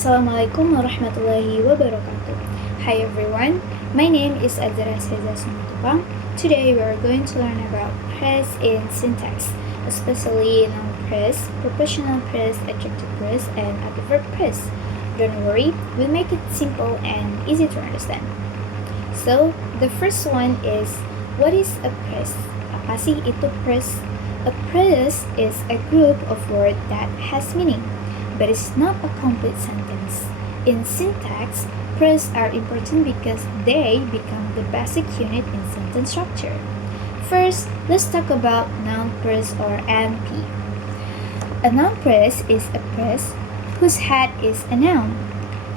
Assalamualaikum warahmatullahi wabarakatuh. Hi everyone, my name is Azra Seza Sumatupang. Today we are going to learn about phrase in syntax, especially noun phrase, prepositional phrase, adjective phrase, and adverb phrase. Don't worry, we'll make it simple and easy to understand. So, the first one is, what is a phrase? Apa sih itu phrase? A phrase is a group of words that has meaning, but it's not a complete sentence. In syntax, phrases are important because they become the basic unit in sentence structure. First, let's talk about noun phrase or NP. A noun phrase is a phrase whose head is a noun.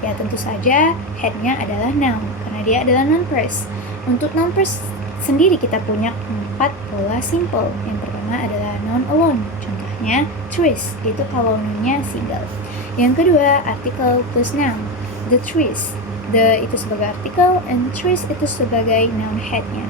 Ya tentu saja headnya adalah noun karena dia adalah noun phrase. Untuk noun phrase sendiri kita punya 4 pola simple. Yang pertama adalah noun alone. Contohnya trees, itu kalau nounnya single. Yang kedua, article plus noun. The trees, the itu sebagai artikel and trees itu sebagai noun headnya.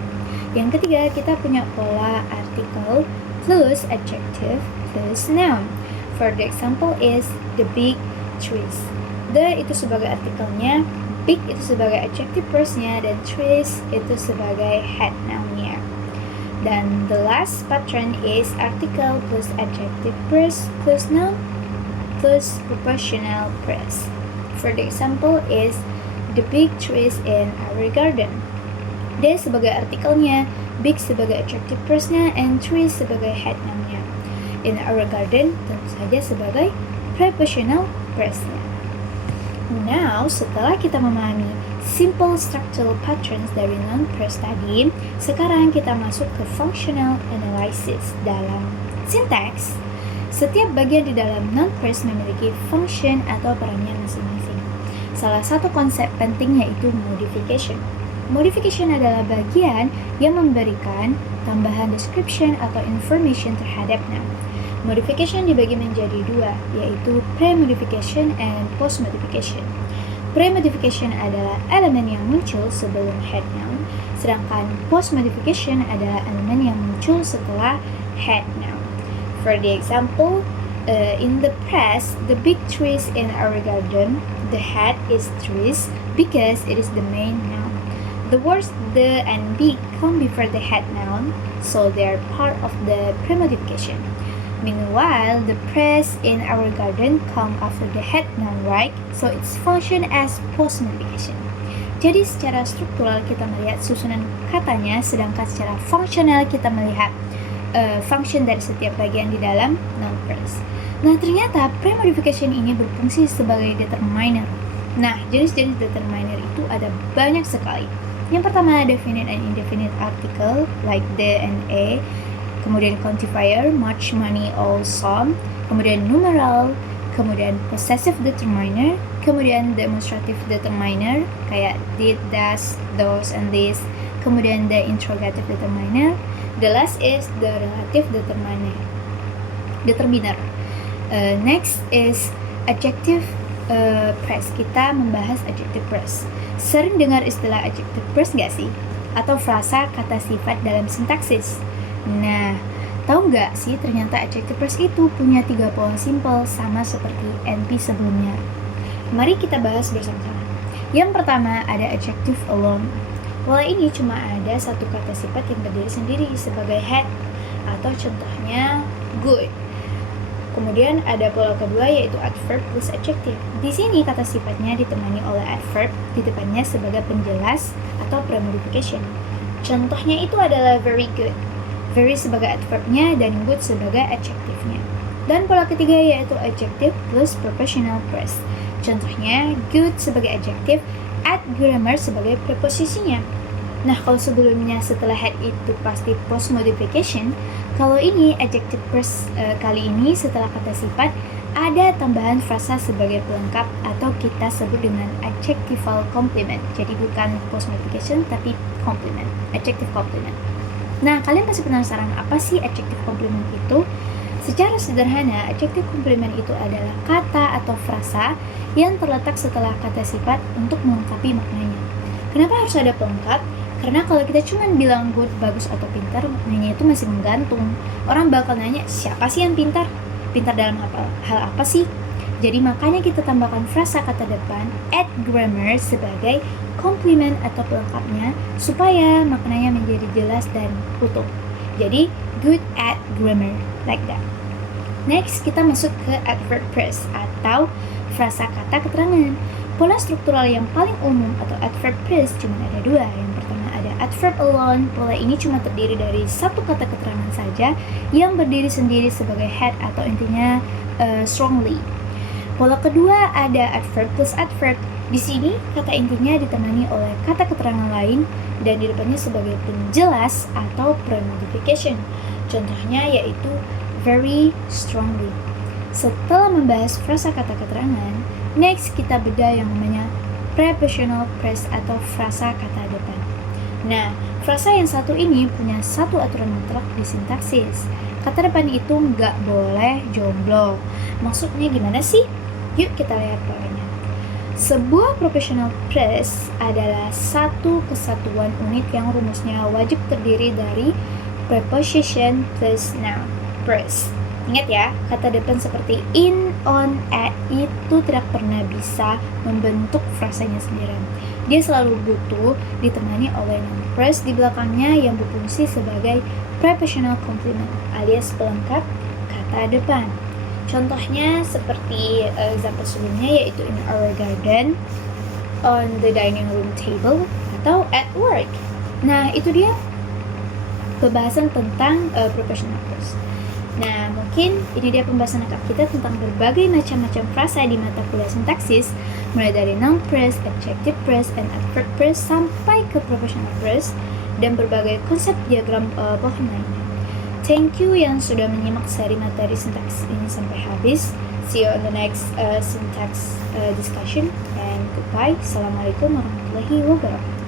Yang ketiga, kita punya pola article plus adjective plus noun. For the example is the big trees. The itu sebagai artikelnya, big itu sebagai adjective phrase-nya, dan trees itu sebagai head noun-nya. Dan the last pattern is article plus adjective phrase plus noun plus prepositional phrase. For the example is the big trees in our garden. The sebagai artikelnya, big sebagai adjective phrase-nya, and trees sebagai head noun-nya. In our garden tentu saja sebagai prepositional phrase-nya. Now, setelah kita memahami simple structural patterns dari noun phrase tadi, sekarang kita masuk ke functional analysis. Dalam syntax, setiap bagian di dalam noun phrase memiliki function atau perannya masing-masing. Salah satu konsep penting yaitu modification. Modification adalah bagian yang memberikan tambahan description atau information terhadap noun. Modification dibagi menjadi dua, yaitu pre-modification and post-modification. Pre-modification adalah elemen yang muncul sebelum head noun, sedangkan post-modification adalah elemen yang muncul setelah head noun. For the example, in the past, the big trees in our garden, the head is trees because it is the main noun. The words the and big come before the head noun, so they are part of the pre-modification. Meanwhile, the phrase in our garden come after the head noun, right? So its function as post-modification. Jadi secara struktural kita melihat susunan katanya, sedangkan secara fungsional kita melihat function dari setiap bagian di dalam noun phrase. Nah, ternyata pre-modification ini berfungsi sebagai determiner. Nah, jenis-jenis determiner itu ada banyak sekali. Yang pertama, definite and indefinite article like the and a. Kemudian quantifier, much, money, all, some, kemudian numeral, kemudian possessive determiner, kemudian demonstrative determiner, kayak did, does, those, and this, kemudian the interrogative determiner, the last is the relative determiner. Next is adjective phrase. Kita membahas adjective phrase. Sering dengar istilah adjective phrase nggak sih? Atau frasa kata sifat dalam sintaksis? Nah, tahu nggak sih ternyata adjective phrase itu punya 3 pola simple sama seperti NP sebelumnya. Mari kita bahas bersama-sama. Yang pertama ada adjective alone. Pola ini cuma ada satu kata sifat yang berdiri sendiri sebagai head, atau contohnya good. Kemudian ada pola kedua yaitu adverb plus adjective. Di sini kata sifatnya ditemani oleh adverb di depannya sebagai penjelas atau pre-modification. Contohnya itu adalah very good. Very sebagai adverbnya dan good sebagai adjektifnya. Dan pola ketiga yaitu adjective plus prepositional phrase. Contohnya good sebagai adjektif, add grammar sebagai preposisinya. Nah, kalau sebelumnya setelah head itu pasti post modification, kalau ini adjective phrase kali ini setelah kata sifat ada tambahan frasa sebagai pelengkap atau kita sebut dengan adjectival complement. Jadi bukan post modification tapi complement, adjective complement. Nah, kalian pasti penasaran apa sih adjective complement itu? Secara sederhana, adjective complement itu adalah kata atau frasa yang terletak setelah kata sifat untuk melengkapi maknanya. Kenapa harus ada pelengkap? Karena kalau kita cuma bilang good, bagus, atau pintar, maknanya itu masih menggantung. Orang bakal nanya, siapa sih yang pintar? Pintar dalam hal apa sih? Jadi makanya kita tambahkan frasa kata depan at grammar sebagai komplement atau pelengkapnya supaya maknanya menjadi jelas dan utuh. Jadi good at grammar, like that. Next, kita masuk ke adverb phrase atau frasa kata keterangan. Pola struktural yang paling umum atau adverb phrase cuma ada dua. Yang pertama ada adverb alone. Pola ini cuma terdiri dari satu kata keterangan saja yang berdiri sendiri sebagai head atau intinya strongly. Pola kedua ada adverb plus adverb. Di sini kata intinya ditemani oleh kata keterangan lain dan di depannya sebagai penjelas atau premodification. Contohnya yaitu very strongly. Setelah membahas frasa kata keterangan, next kita bedah yang namanya prepositional phrase atau frasa kata depan. Nah, frasa yang satu ini punya satu aturan mutlak di sintaksis. Kata depan itu nggak boleh jomblo. Maksudnya gimana sih? Yuk kita lihat polanya. Sebuah prepositional phrase adalah satu kesatuan unit yang rumusnya wajib terdiri dari preposition plus noun. Phrase. Ingat ya, kata depan seperti in, on, at itu tidak pernah bisa membentuk frasanya sendirian. Dia selalu butuh ditemani oleh noun phrase di belakangnya yang berfungsi sebagai prepositional complement alias pelengkap kata depan. Contohnya seperti example sebelumnya yaitu in our garden, on the dining room table, atau at work. Nah, itu dia pembahasan tentang prepositional phrase. Nah, mungkin ini dia pembahasan lengkap kita tentang berbagai macam-macam frasa di mata kuliah sintaksis, mulai dari noun phrase, adjective phrase, and adverb phrase sampai ke prepositional phrase dan berbagai konsep diagram pohon lainnya. Thank you yang sudah menyimak seri materi sintaksis ini sampai habis. See you on the next syntax discussion and goodbye. Assalamualaikum warahmatullahi wabarakatuh.